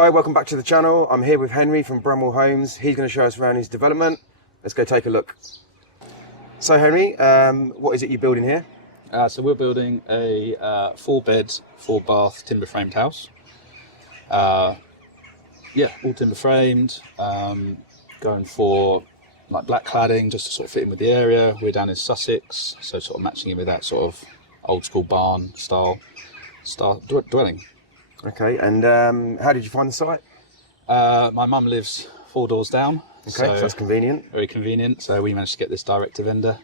Hi, welcome back to the channel. I'm here with Henry from Bramall Homes. He's going to show us around his development. Let's go take a look. So Henry, what is it you're building here? So we're building a 4-bed, 4-bath timber framed house. Yeah, all timber framed, going for like black cladding just to sort of fit in with the area. We're down in Sussex, so sort of matching in with that sort of old school barn style dwelling. Okay, and how did you find the site? My mum lives 4 doors down. Okay, so that's convenient. Very convenient. So we managed to get this direct to vendor.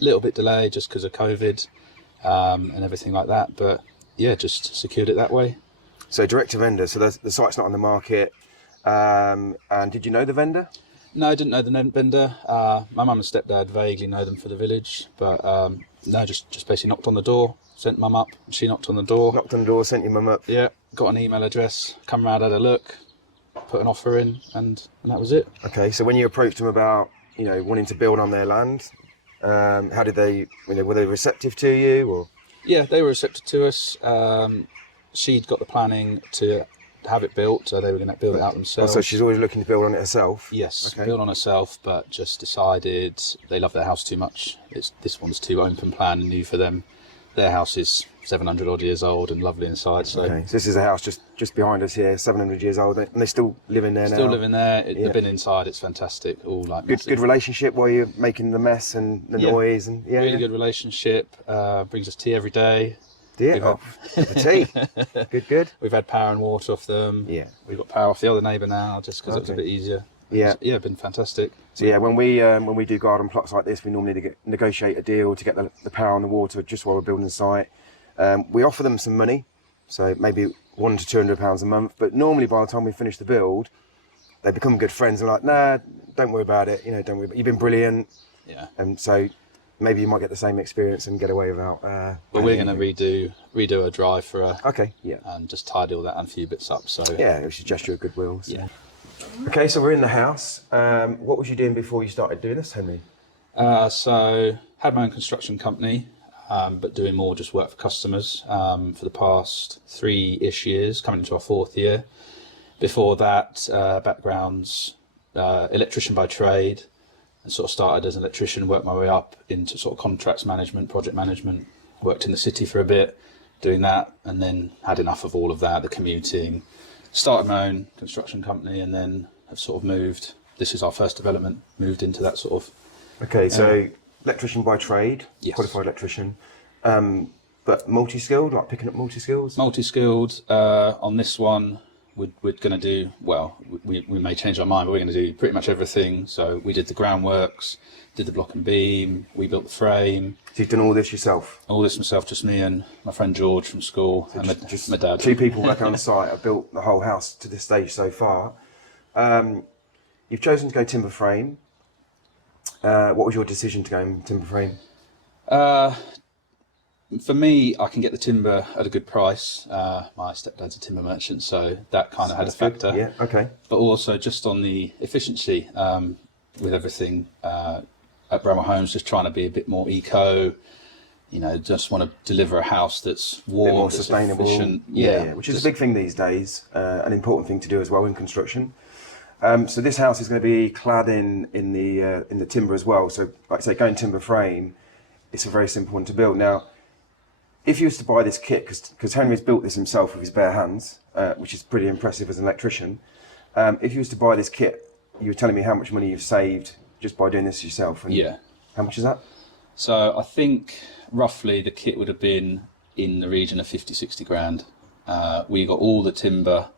Little bit delayed just because of COVID and everything like that, but yeah, just secured it that way. So direct to vendor, so the site's not on the market. And did you know the vendor? No, I didn't know the vendor. My mum and stepdad vaguely know them for the village, but no, just basically knocked on the door, sent mum up, she knocked on the door. Knocked on the door, sent your mum up? Yeah, got an email address, come round, had a look, put an offer in, and that was it. Okay, so when you approached them about, wanting to build on their land, how did they, were they receptive to you, or? Yeah, they were receptive to us. She'd got the planning to have it built, so they were going to build it out themselves. Oh, so she's always looking to build on it herself? Yes, okay. Build on herself, but just decided they love their house too much. This one's too open plan and new for them. Their house is 700 odd years old and lovely inside. So, okay. So this is a house just behind us here, 700 years old, and they still live in there now? Still living there. They've been inside, it's fantastic. All like good relationship while you're making the mess and the noise? And really good relationship. Brings us tea every day. The tea. Good. We've had power and water off them. Yeah. We've got power off the other neighbour now, just because it was a bit easier. Yeah. Yeah, been fantastic. So yeah, when we do garden plots like this, we normally negotiate a deal to get the power and the water just while we're building the site. We offer them some money, so maybe £100 to £200 a month. But normally, by the time we finish the build, they become good friends and like, nah, don't worry about it. Don't worry. You've been brilliant. Yeah. And so maybe you might get the same experience and get away without. But we're going to redo a drive for her. Okay. Yeah. And just tidy all that and a few bits up. So yeah, it was a gesture of goodwill. So. Yeah. Okay, so we're in the house. What was you doing before you started doing this, Henry? So had my own construction company, but doing more just work for customers for the past 3-ish years, coming into our 4th year. Before that, backgrounds, electrician by trade, and sort of started as an electrician, worked my way up into sort of contracts management, project management, worked in the city for a bit, doing that, and then had enough of all of that, the commuting, started my own construction company, and then have sort of moved. This is our first development, moved into that sort of. Okay, so electrician by trade, yes. Qualified electrician, but multi-skilled, like picking up multi-skills? Multi-skilled. On this one, we're going to do, well, we may change our mind, but we're going to do pretty much everything. So we did the groundworks, did the block and beam, we built the frame. So you've done all this yourself? All this myself, just me and my friend George from school, so and just my dad. 2 people working on the site have built the whole house to this stage so far. You've chosen to go timber frame. What was your decision to go in timber frame? For me, I can get the timber at a good price. My stepdad's a timber merchant, so that kind of had a factor. Good. Yeah, okay. But also just on the efficiency with everything at Bramall Homes, just trying to be a bit more eco. Just want to deliver a house that's warm, a bit more sustainable. Efficient. Yeah, which is a big thing these days, an important thing to do as well in construction. So this house is going to be clad in the timber as well. So, like I say, going timber frame, it's a very simple one to build. Now, if you was to buy this kit, because Henry's built this himself with his bare hands, which is pretty impressive as an electrician. If you was to buy this kit, you were telling me how much money you've saved just by doing this yourself. And yeah. How much is that? So I think roughly the kit would have been in the region of 50-60 grand. We got all the timber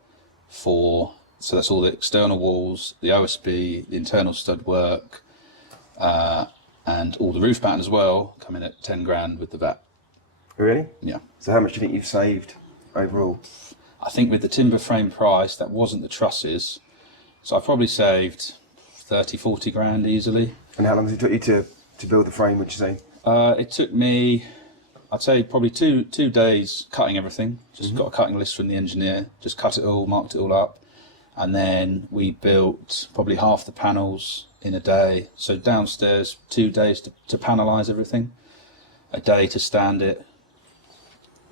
so that's all the external walls, the OSB, the internal stud work, and all the roof batten as well, come in at 10 grand with the VAT. Really? Yeah. So how much do you think you've saved overall? I think with the timber frame price, that wasn't the trusses, so I probably saved 30-40 grand easily. And how long did it take you to build the frame, would you say? It took me, I'd say probably two days cutting everything. Just got a cutting list from the engineer, just cut it all, marked it all up. And then we built probably half the panels in a day. So downstairs, 2 days to panelise everything, a day to stand it,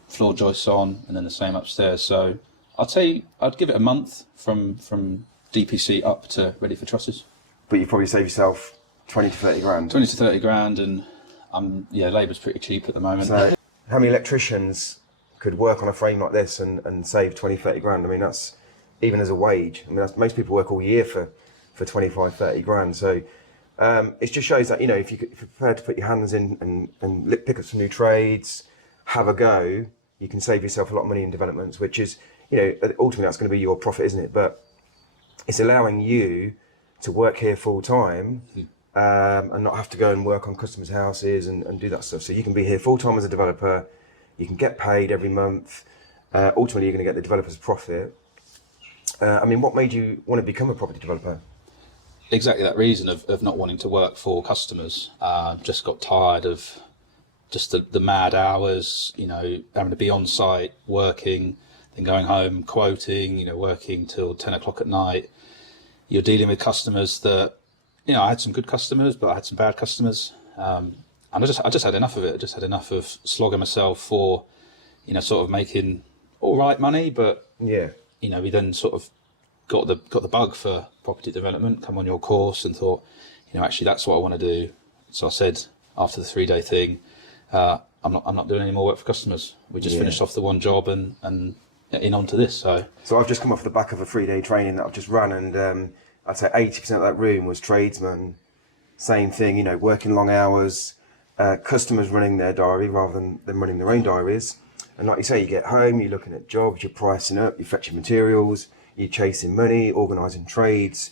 floor joists on, and then the same upstairs. So I'd say I'd give it a month from DPC up to ready for trusses. But you probably save yourself 20 to 30 grand. 20 to 30 grand, and labour's pretty cheap at the moment. So how many electricians could work on a frame like this and save 20, 30 grand? I mean, that's even as a wage. I mean, most people work all year for 25, 30 grand. So it just shows that, if you're prepared to put your hands in and pick up some new trades, have a go, you can save yourself a lot of money in developments, which is, ultimately that's going to be your profit, isn't it? But it's allowing you to work here full time and not have to go and work on customers' houses and do that stuff. So you can be here full time as a developer, you can get paid every month, ultimately you're going to get the developer's profit. I mean, what made you want to become a property developer? Exactly that reason of not wanting to work for customers. Just got tired of just the mad hours, having to be on site, working, then going home, quoting, working till 10 o'clock at night. You're dealing with customers that, I had some good customers, but I had some bad customers. And I just had enough of it. I just had enough of slogging myself for, sort of making all right money. But, yeah, we then sort of got the bug for property development, come on your course and thought, actually that's what I want to do. So I said after the 3-day thing, I'm not doing any more work for customers. We just finished off the one job and in onto this. So I've just come off the back of a 3-day training that I've just run, and I'd say 80% of that room was tradesmen. Same thing, working long hours, customers running their diary rather than them running their own diaries. And like you say, you get home, you're looking at jobs, you're pricing up, you're fetching materials, you're chasing money, organising trades.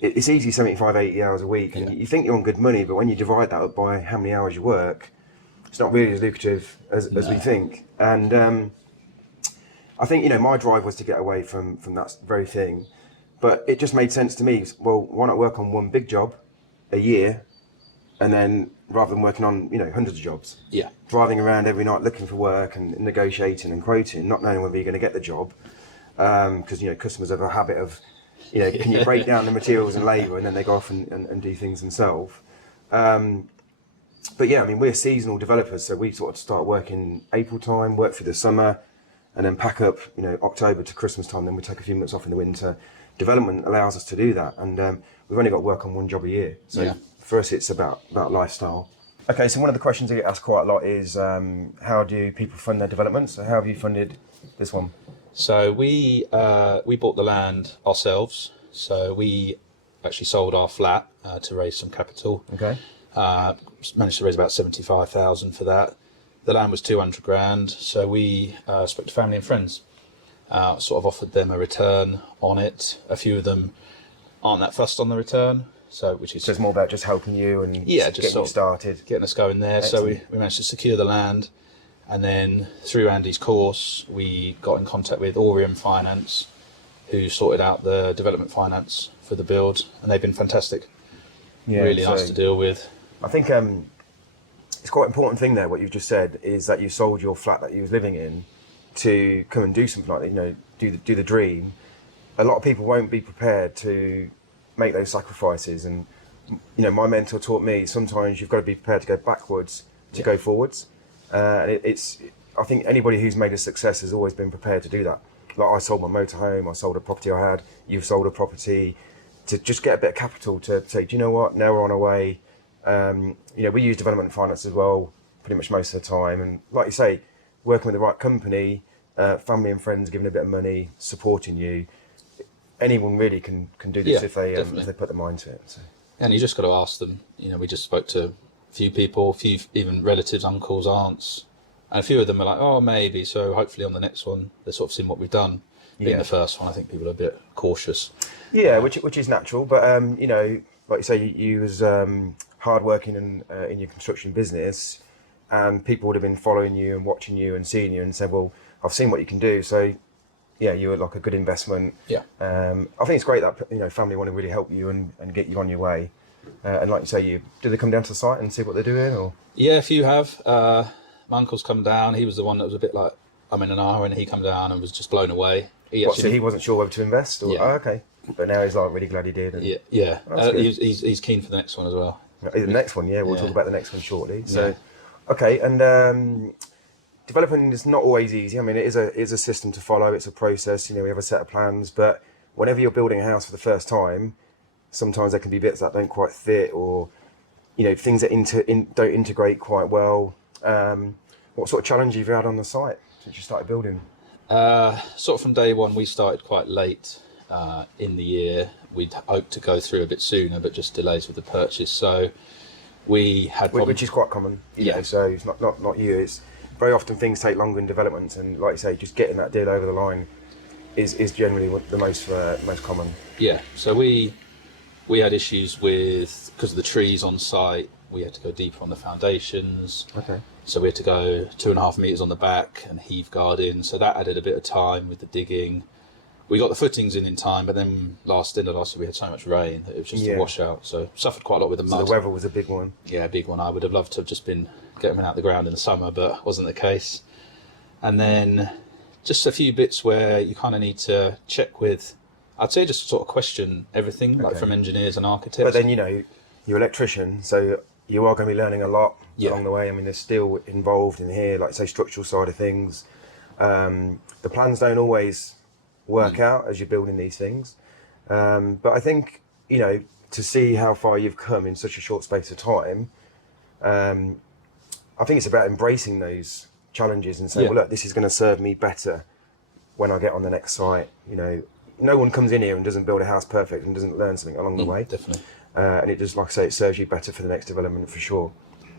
It's easy 75, 80 hours a week, and you think you're on good money, but when you divide that up by how many hours you work, it's not really as lucrative as we think. And I think, my drive was to get away from that very thing. But it just made sense to me. Well, why not work on one big job a year, and then rather than working on, hundreds of jobs? Yeah. Driving around every night looking for work and negotiating and quoting, not knowing whether you're going to get the job. Because, customers have a habit of, can you break down the materials and labour, and then they go off and do things themselves. But yeah, I mean, we're seasonal developers, so we sort of start working April time, work through the summer, and then pack up, October to Christmas time, then we take a few months off in the winter. Development allows us to do that, and we've only got to work on one job a year. So for us, it's about lifestyle. Okay, so one of the questions I get asked quite a lot is, how do people fund their developments? So how have you funded this one? So we bought the land ourselves. So we actually sold our flat to raise some capital. Okay. Managed to raise about 75,000 for that. The land was 200 grand. So we spoke to family and friends. Sort of offered them a return on it. A few of them aren't that fussed on the return, so it's more about just helping you and just getting you started, getting us going there. Excellent. So we managed to secure the land, and then through Andy's course, we got in contact with Orium Finance, who sorted out the development finance for the build, and they've been fantastic. Really nice to deal with. I think it's quite an important thing there. What you've just said is that you sold your flat that you was living in to come and do something like that, do the dream. A lot of people won't be prepared to make those sacrifices, and my mentor taught me sometimes you've got to be prepared to go backwards to go forwards. I think anybody who's made a success has always been prepared to do that. Like, I sold my motorhome, I sold a property I had, you've sold a property, to just get a bit of capital to say, do you know what, now we're on our way. We use development finance as well pretty much most of the time, and like you say, working with the right company, family and friends giving a bit of money, supporting you. Anyone really can do this if they put their mind to it. So. And you just got to ask them. We just spoke to a few people, a few even relatives, uncles, aunts, and a few of them are like, oh, maybe. So hopefully on the next one, they're sort of seeing what we've done. In the first one, I think people are a bit cautious. Yeah, which is natural, but like you say, you was hard working in your construction business. And people would have been following you and watching you and seeing you and said, well, I've seen what you can do. So, you were like a good investment. Yeah. I think it's great that, family want to really help you and get you on your way. And like you say, do they come down to the site and see what they're doing? Or? Yeah, a few have. My uncle's come down. He was the one that was a bit like, I'm in an hour, and he come down and was just blown away. So he wasn't sure whether to invest? Or, okay. But now he's like really glad he did. And, he's keen for the next one as well. The next one, we'll talk about the next one shortly. So. Okay, and developing is not always easy. I mean, it is a system to follow. It's a process. You know, we have a set of plans, but whenever you're building a house for the first time, sometimes there can be bits that don't quite fit, or you know, things that don't integrate quite well. What sort of challenge have you had on the site since you started building? Sort of from day one, we started quite late in the year. We'd hoped to go through a bit sooner, but just delays with the purchase. So we had which is quite common. You know, so it's not you. It's very often things take longer in development, and like you say, just getting that deal over the line is generally the most common. Yeah. So we had issues with, because of the trees on site, we had to go deeper on the foundations. Okay. So we had to go 2.5 meters on the back and heave guard in. So that added a bit of time with the digging. We got the footings in time, but then end of last year we had so much rain that it was just a washout. So suffered quite a lot with the mud. So the weather was a big one. Yeah, a big one. I would have loved to have just been getting them out the ground in the summer, but wasn't the case. And then just a few bits where you kind of need to check with, I'd say just sort of question everything, like from engineers and architects. But then, you know, you're an electrician, so you are going to be learning a lot along the way. I mean, there's still involved in here, like say, structural side of things. The plans don't always work out as you're building these things. But I think, you know, to see how far you've come in such a short space of time, I think it's about embracing those challenges and saying, well, look, this is going to serve me better when I get on the next site. You know, no one comes in here and doesn't build a house perfect and doesn't learn something along the way. Definitely. And it just, like I say, it serves you better for the next development for sure.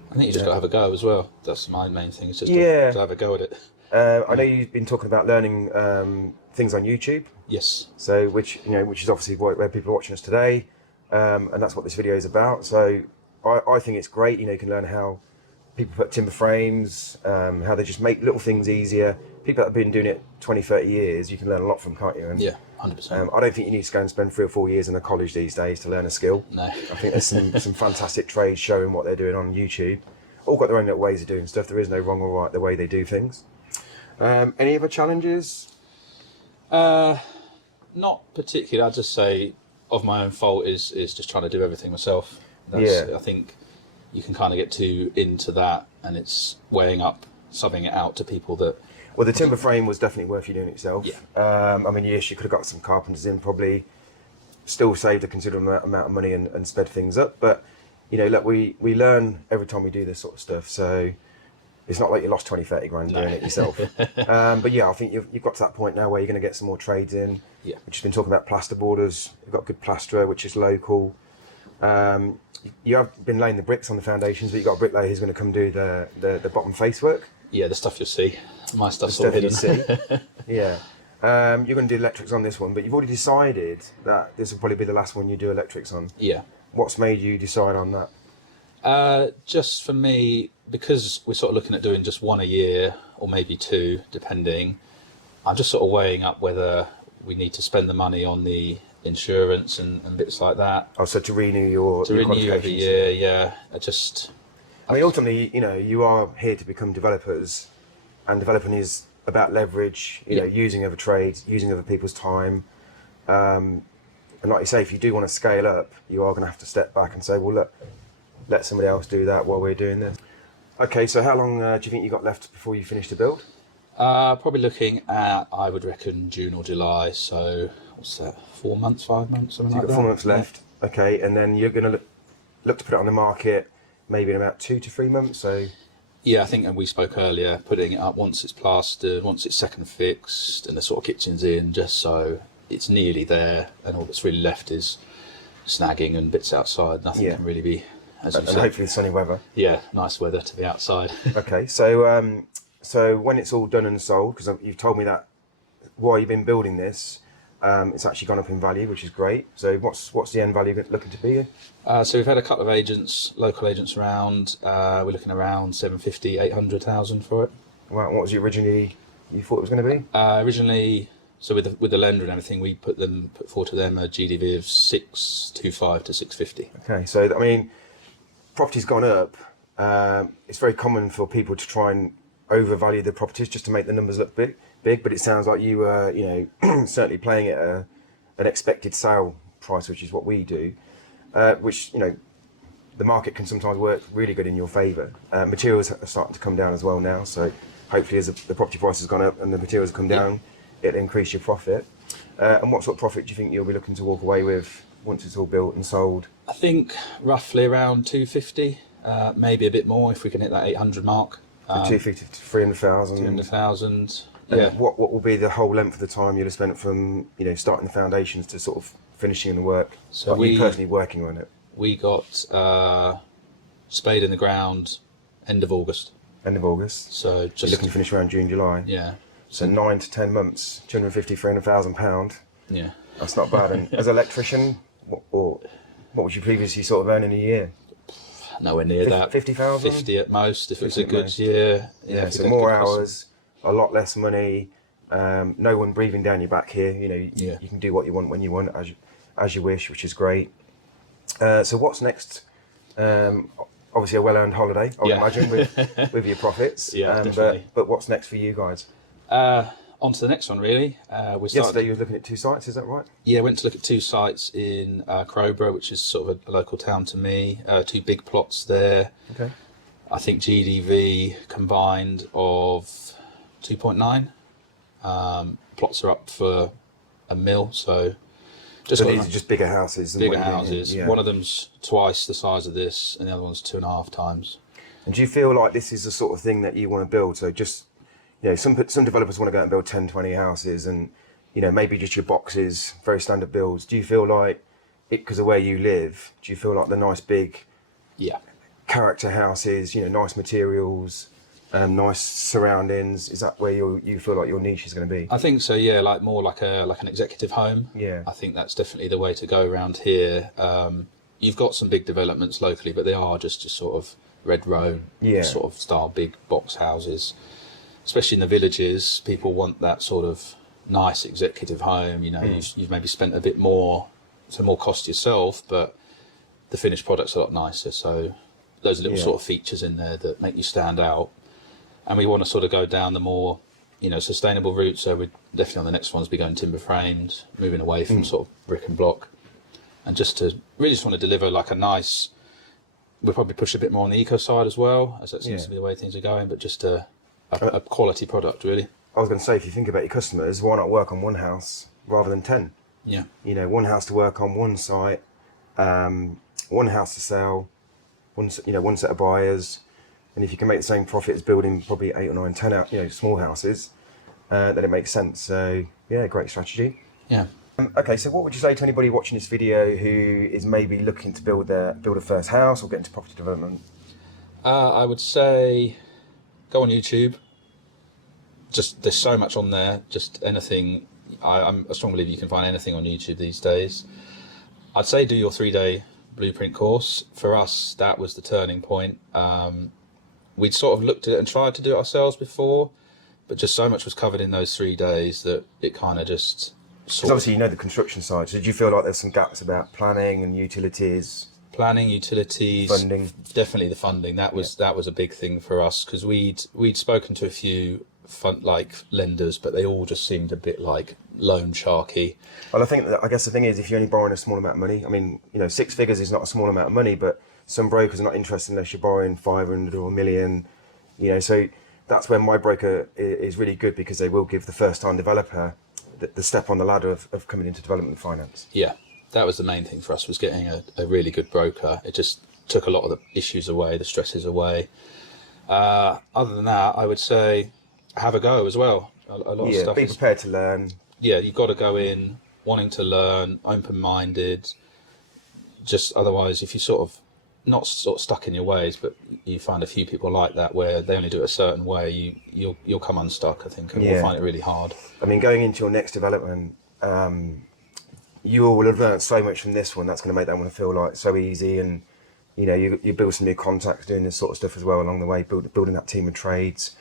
I think you just got to have a go as well. That's my main thing, is just to have a go at it. I know you've been talking about learning things on YouTube. Yes. So, which is obviously where people are watching us today, and that's what this video is about. So, I think it's great. You know, you can learn how people put timber frames, how they just make little things easier. People that have been doing it 20, 30 years, you can learn a lot from, can't you? And, 100%. I don't think you need to go and spend 3 or 4 years in a college these days to learn a skill. No. I think there's some fantastic trades showing what they're doing on YouTube. All got their own little ways of doing stuff. There is no wrong or right the way they do things. Any other challenges? Not particularly. I'd just say of my own fault is just trying to do everything myself. I think you can kind of get too into that, and it's weighing up subbing it out to people that... Well, the timber frame was definitely worth you doing it yourself. Yeah. I mean, yes, you could have got some carpenters in, probably still saved a considerable amount of money and sped things up. But, you know, look, we learn every time we do this sort of stuff. So it's not like you lost 20, 30 grand doing it yourself. But yeah, I think you've got to that point now where you're going to get some more trades in. Yeah. We've just been talking about plasterboarders. You've got a good plasterer, which is local. You have been laying the bricks on the foundations, but you've got a bricklayer who's going to come do the bottom face work. Yeah, the stuff you'll see. My stuff's The all stuff hidden. you see. Yeah. You're going to do electrics on this one, but you've already decided that this will probably be the last one you do electrics on. Yeah. What's made you decide on that? Just for me, because we're sort of looking at doing just one a year, or maybe two, depending, I'm just sort of weighing up whether we need to spend the money on the insurance and bits like that. Oh, so to renew your renew every year, yeah. I mean, ultimately, you know, you are here to become developers, and developing is about leverage, you know, using other trades, using other people's time. And like you say, if you do want to scale up, you are going to have to step back and say, well, look, let somebody else do that while we're doing this. Okay, so how long do you think you got left before you finish the build? Probably looking at, I would reckon, June or July. So what's that, 4 months, 5 months, something like that? You've got 4 months left. Okay, and then you're going to look to put it on the market maybe in about 2 to 3 months. So yeah, I think, and we spoke earlier, putting it up once it's plastered, once it's second fixed, and the sort of kitchen's in, just so it's nearly there, and all that's really left is snagging and bits outside. Nothing can really be, as you said. And hopefully sunny weather. Yeah, nice weather to be outside. Okay, so so when it's all done and sold, because you've told me that while you've been building this, it's actually gone up in value, which is great. So what's the end value looking to be? So we've had a couple of agents, local agents around. We're looking around 750, 800,000 for it. Wow, what was you thought it was going to be? Originally, so with the lender and everything, we put forward to them a GDV of 625 to 650. Okay, so I mean, property's gone up. It's very common for people to try and overvalue the properties just to make the numbers look big. But it sounds like you were, you know, certainly playing at an expected sale price, which is what we do. Which, you know, the market can sometimes work really good in your favour. Materials are starting to come down as well now, so hopefully as the property price has gone up and the materials have come down, it'll increase your profit. And what sort of profit do you think you'll be looking to walk away with once it's all built and sold? I think roughly around 250, maybe a bit more if we can hit that 800 mark. 250 to 300,000. 300,000. And Yeah. what will be the whole length of the time you'll have spent from starting the foundations to sort of finishing the work? So you personally working on it. We got spade in the ground end of August. End of August. So just you're looking to finish around June, July. Yeah. So 9 to 10 months, 250, 300,000 pound. Yeah. That's not bad. And as an electrician, what was you previously sort of earning a year? Nowhere near that. 50,000? 50 at most if it's a at good most. year. Yeah, if so we get more good customers. hours, a lot less money, no one breathing down your back here. You can do what you want when you want, as you wish, which is great. So what's next? Obviously a well-earned holiday, I would imagine, with your profits. Yeah, definitely. But what's next for you guys? On to the next one, really. Yesterday you were looking at 2 sites, is that right? Yeah, went to look at 2 sites in Crowborough, which is sort of a local town to me. 2 big plots there. Okay. I think GDV combined of 2.9. Plots are up for $1 million, so These are just bigger houses. Than bigger what you're doing. houses. Yeah. One of them's twice the size of this, and the other one's 2.5 times. And do you feel like this is the sort of thing that you want to build? So just, some developers want to go out and build 10, 20 houses and, maybe just your boxes, very standard builds. Do you feel like, because of where you live, do you feel like the nice big Yeah. character houses, nice materials, nice surroundings, is that where you feel like your niche is going to be? I think so, yeah, like more like an executive home. Yeah. I think that's definitely the way to go around here. You've got some big developments locally, but they are just sort of red row sort of style big box houses. Especially in the villages, people want that sort of nice executive home. You've maybe spent a bit more, so more cost yourself, but the finished product's a lot nicer. So those little sort of features in there that make you stand out. And we want to sort of go down the more, sustainable route. So we're definitely on the next ones, be going timber framed, moving away from sort of brick and block, and just want to deliver like a nice. We'll probably push a bit more on the eco side as well, as that seems to be the way things are going. But just a quality product, really. I was going to say, if you think about your customers, why not work on one house rather than 10? Yeah. One house to work on, one site, one house to sell, one set of buyers. And if you can make the same profit as building probably 8 or 9, 10 small houses, then it makes sense. So yeah, great strategy. Yeah. Okay, so what would you say to anybody watching this video who is maybe looking to build a first house or get into property development? I would say go on YouTube. Just there's so much on there. Just anything. I'm a strong believer you can find anything on YouTube these days. I'd say do your 3-day blueprint course. For us, that was the turning point. We'd sort of looked at it and tried to do it ourselves before, but just so much was covered in those 3 days that it kind of just. Because obviously the construction side. So did you feel like there's some gaps about planning and utilities? Planning, utilities, funding. Definitely the funding. That was a big thing for us because we'd spoken to a few lenders, but they all just seemed a bit like loan sharky. Well, I guess the thing is, if you're only borrowing a small amount of money, I mean, 6 figures is not a small amount of money, but some brokers are not interested unless you're borrowing 500 or $1 million. So that's when my broker is really good because they will give the first-time developer the step on the ladder of coming into development finance. Yeah, that was the main thing for us, was getting a really good broker. It just took a lot of the issues away, the stresses away. Other than that, I would say have a go as well. A lot of stuff. Be prepared to learn. Yeah, you've got to go in wanting to learn, open-minded. Just otherwise, if you sort of not sort of stuck in your ways, but you find a few people like that where they only do it a certain way, you'll come unstuck, I think, and we'll find it really hard. I mean, going into your next development, you will have learned so much from this one. That's going to make that one feel like so easy, and you build some new contacts doing this sort of stuff as well along the way, building that team of trades.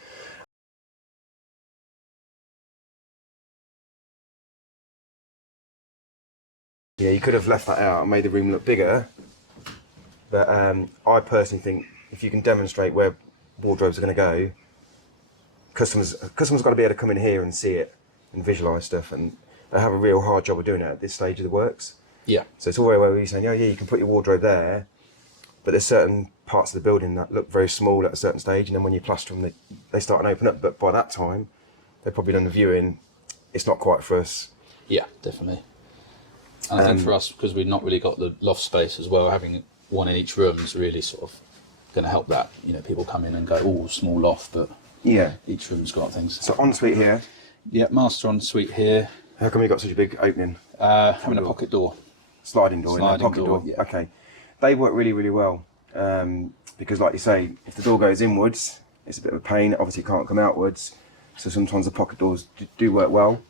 Yeah, you could have left that out and made the room look bigger. But I personally think if you can demonstrate where wardrobes are going to go, customers got to be able to come in here and see it and visualise stuff, and they have a real hard job of doing it at this stage of the works. Yeah. So it's all very well you saying, yeah, you can put your wardrobe there, but there's certain parts of the building that look very small at a certain stage, and then when you plaster them, they start and open up. But by that time, they've probably done the viewing. It's not quite for us. Yeah, definitely. And I think for us, because we've not really got the loft space as well, having one in each room is really sort of going to help that. You know, people come in and go, oh, small loft, but yeah, each room's got things. So ensuite here. Yeah, master ensuite here. How come you got such a big opening? Having a pocket door. Sliding door. Pocket door. Yeah. Okay. They work really, really well. Because like you say, if the door goes inwards, it's a bit of a pain. Obviously, it can't come outwards. So sometimes the pocket doors do work well.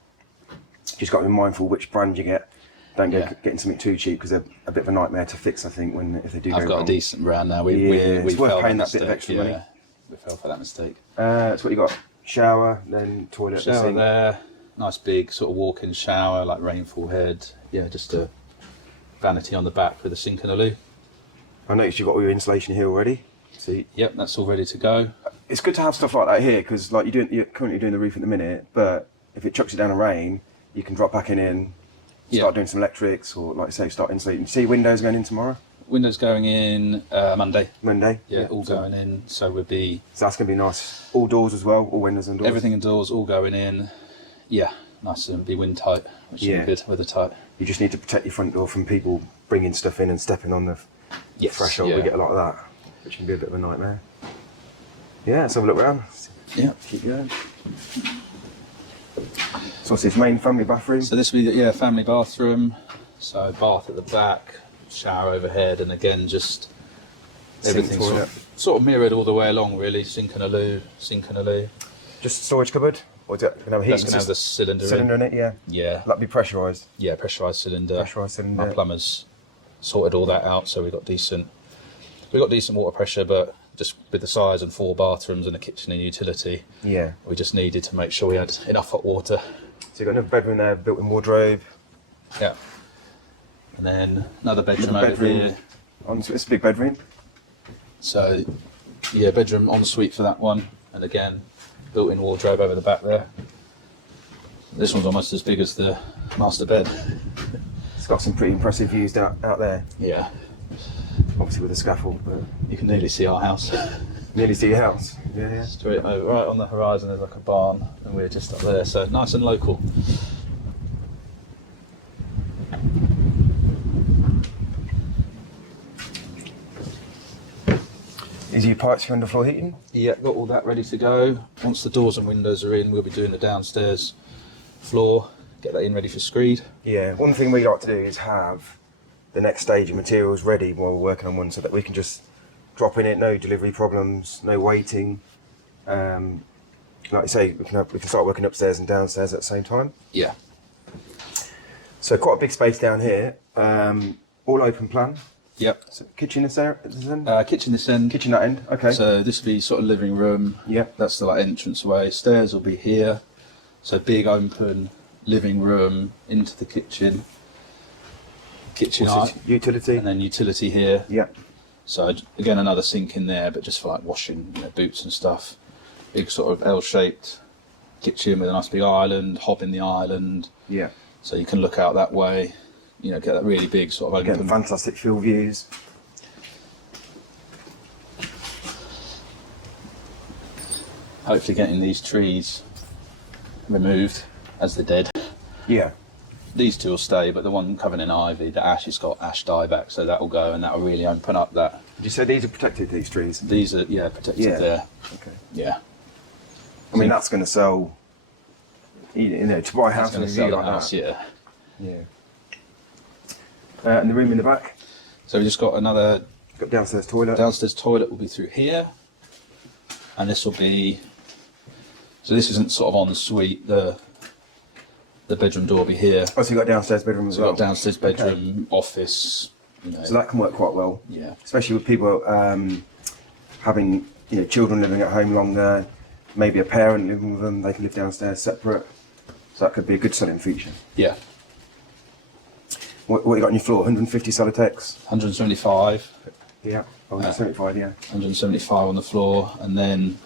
Just got to be mindful which brand you get. Don't go getting something too cheap because they're a bit of a nightmare to fix. I think if they do. I've got wrong. a decent brand now. It's worth paying that bit of extra money. We fell for that mistake. So what you got? Shower, then toilet. Shower there. Nice big sort of walk-in shower, like rainfall head. Yeah, just a vanity on the back with a sink and a loo. I noticed you've got all your insulation here already. See. Yep, that's all ready to go. It's good to have stuff like that here because, like, you're currently doing the roof at the minute, but if it chucks it down in rain, you can drop back in. Start doing some electrics, or like I say, start insulating. See windows going in tomorrow? Windows going in Monday. Monday? Yeah, all going in. So we'll be... So that's going to be nice. All doors as well, all windows and doors? Everything indoors, all going in. Yeah, nice and be wind tight, which is good, weather tight. You just need to protect your front door from people bringing stuff in and stepping on the threshold. Yeah. We get a lot of that, which can be a bit of a nightmare. Yeah, let's have a look around. Yeah. Keep going. So what's this, main family bathroom? So this will be family bathroom. So bath at the back, shower overhead, and again just everything sort of mirrored all the way along really. Sink and a loo. Just storage cupboard? Or is it going to have a heating That's going to have the cylinder in it? Yeah. Yeah. That'd be pressurised? Yeah, pressurised cylinder. My plumbers sorted all that out, so we got decent water pressure, but just with the size and 4 bathrooms and a kitchen and utility, we just needed to make sure we had enough hot water. So you've got another bedroom there, built-in wardrobe. Yeah. And then another bedroom over here. It's a big bedroom. So, yeah, bedroom ensuite for that one, and again, built-in wardrobe over the back there. This one's almost as big as the master bed. It's got some pretty impressive views out there. Yeah. Obviously with a scaffold, but you can nearly see our house. Nearly see your house? Yeah. Straight over, right on the horizon there's like a barn, and we're just up there, so nice and local. Is your pipes for underfloor heating? Yeah, got all that ready to go. Once the doors and windows are in, we'll be doing the downstairs floor, get that in ready for screed. Yeah, one thing we like to do is have the next stage of materials ready while we're working on one, so that we can just drop in it, no delivery problems, no waiting. Like I say, we can start working upstairs and downstairs at the same time. Yeah. So quite a big space down here, all open plan. Yep. So kitchen this end? Kitchen this end. Kitchen that end, okay. So this will be sort of living room. Yep. That's the entrance way. Stairs will be here. So big open living room into the kitchen. Kitchen utility. And then utility here. Yep. So again, another sink in there, but just for like washing boots and stuff. Big sort of L-shaped kitchen with a nice big island, hob in the island. Yeah. So you can look out that way. Get that really big sort of open. Getting fantastic field views. Hopefully getting these trees removed as they're dead. Yeah. These two will stay, but the one covered in ivy, the ash has got ash dieback, so that will go and that will really open up that. Did you say these are protected, these trees? These are, protected there. Okay. Yeah. I mean, that's going to sell, to buy a house in a view like house, that. Yeah. And the room in the back? So we just got another... Got downstairs toilet. Downstairs toilet will be through here. And this will be... So this isn't sort of en suite, the bedroom door will be here. Oh, so you've got downstairs bedroom as well? We've got downstairs bedroom, office. So that can work quite well. Yeah. Especially with people having children living at home longer, maybe a parent living with them, they can live downstairs separate. So that could be a good selling feature. Yeah. What you got on your floor? 150 Celotex? 175. Yeah. 175, yeah. 175 on the floor, and then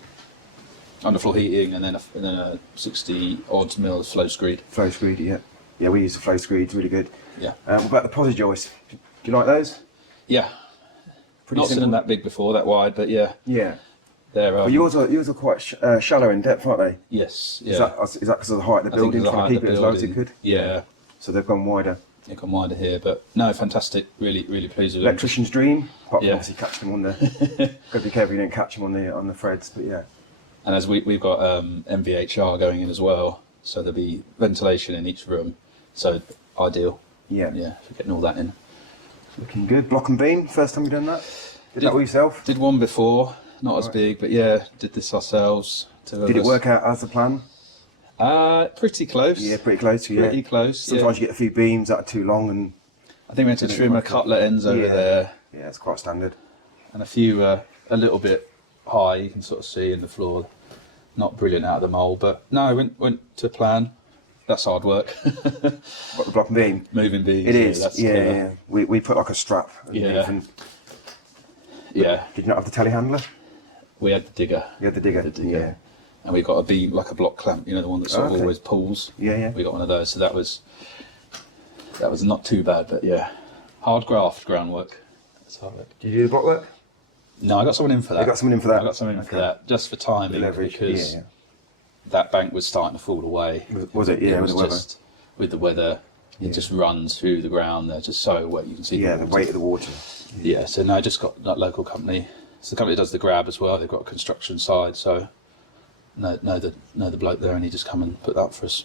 underfloor heating, and then a 60 odd mil flow screed. Flow screed, yeah. Yeah, we use the flow screed, it's really good. Yeah. What about the posi joists? Do you like those? Yeah. Pretty Not seen them that big before, that wide, but yeah. Yeah. They're, But yours are quite shallow in depth, aren't they? yes, yeah. Is that because of the height of the I think building, it's the trying height to of keep it the as low as it building. could? Yeah. So they've gone wider. They've gone wider here, but no, fantastic. Really, really pleased with them. Electrician's dream. Apart from Yeah. obviously catching them on the. Got to be careful you don't catch them on the threads, but yeah. And as we've got MVHR going in as well, so there'll be ventilation in each room. So ideal. Yeah. Yeah, for getting all that in. Looking good. Block and beam. First time you've done that. Did that all yourself? Did one before, not as big, but yeah, did this ourselves. Did it work out as the plan? Pretty close. Yeah, pretty close. Yeah. Pretty close. Sometimes you get a few beams that are too long, and I think we had to trim a couple of ends over there, yeah, it's quite standard. and a few a little bit high. You can sort of see in the floor. Not brilliant out of the mould, but no, went to plan. That's hard work. What, the block and beam? Moving beams. It is. That's Yeah, killer. yeah. We put like a strap. underneath Yeah. and- Yeah. Did you not have the telehandler? We had the digger. You had the digger. The digger. Yeah. And we got a beam, like a block clamp, you know, the one that sort of Okay. always pulls. Yeah, yeah. We got one of those, so that was not too bad, but yeah, hard graft groundwork. That's hard work. Did you do the block work? No, I got someone in for that. You got someone in for that? I got someone in for Okay. that, just for timing, Leverage. because Yeah, that bank was starting to fall away. Was it? Yeah, it with was the weather. just with the weather. It just runs through the ground. They're just so wet. You can see. Yeah, the weight of the water. Yeah, so no, I just got that local company. It's the company that does the grab as well. They've got a construction side, so know the bloke there, and he just come and put that for us.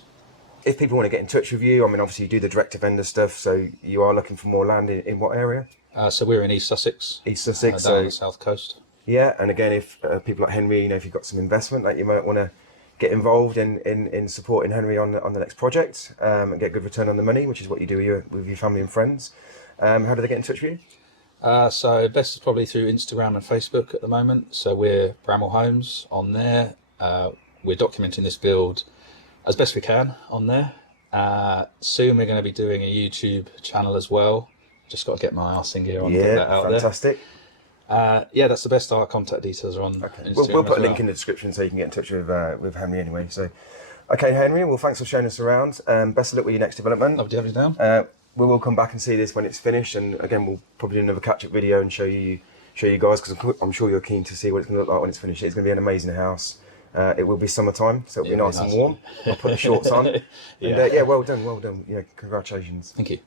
If people want to get in touch with you, I mean, obviously you do the direct to vendor stuff, so you are looking for more land in what area? So we're in East Sussex, East Sussex. down So the south coast. yeah, and again, if people like Henry, you know, if you've got some investment, like you might want to get involved in supporting Henry on the next project and get good return on the money, which is what you do with your family and friends. How do they get in touch with you? So best is probably through Instagram and Facebook at the moment. So we're Bramall Homes on there. We're documenting this build as best we can on there. Soon we're going to be doing a YouTube channel as well. Just got to get my arse in gear on and get that out fantastic. there. Yeah, that's the best. Our contact details are on Okay. Instagram. We'll put as a link well. in the description so you can get in touch with Henry anyway. So, okay, Henry. Well, thanks for showing us around. Best of luck with your next development. Lovely to have you down. We will come back and see this when it's finished, and again, we'll probably do another catch-up video and show you guys, because I'm sure you're keen to see what it's going to look like when it's finished. It's going to be an amazing house. It will be summertime, so it'll be nice and warm. I'll put the shorts on. Yeah. And yeah, well done. You know, congratulations. Thank you.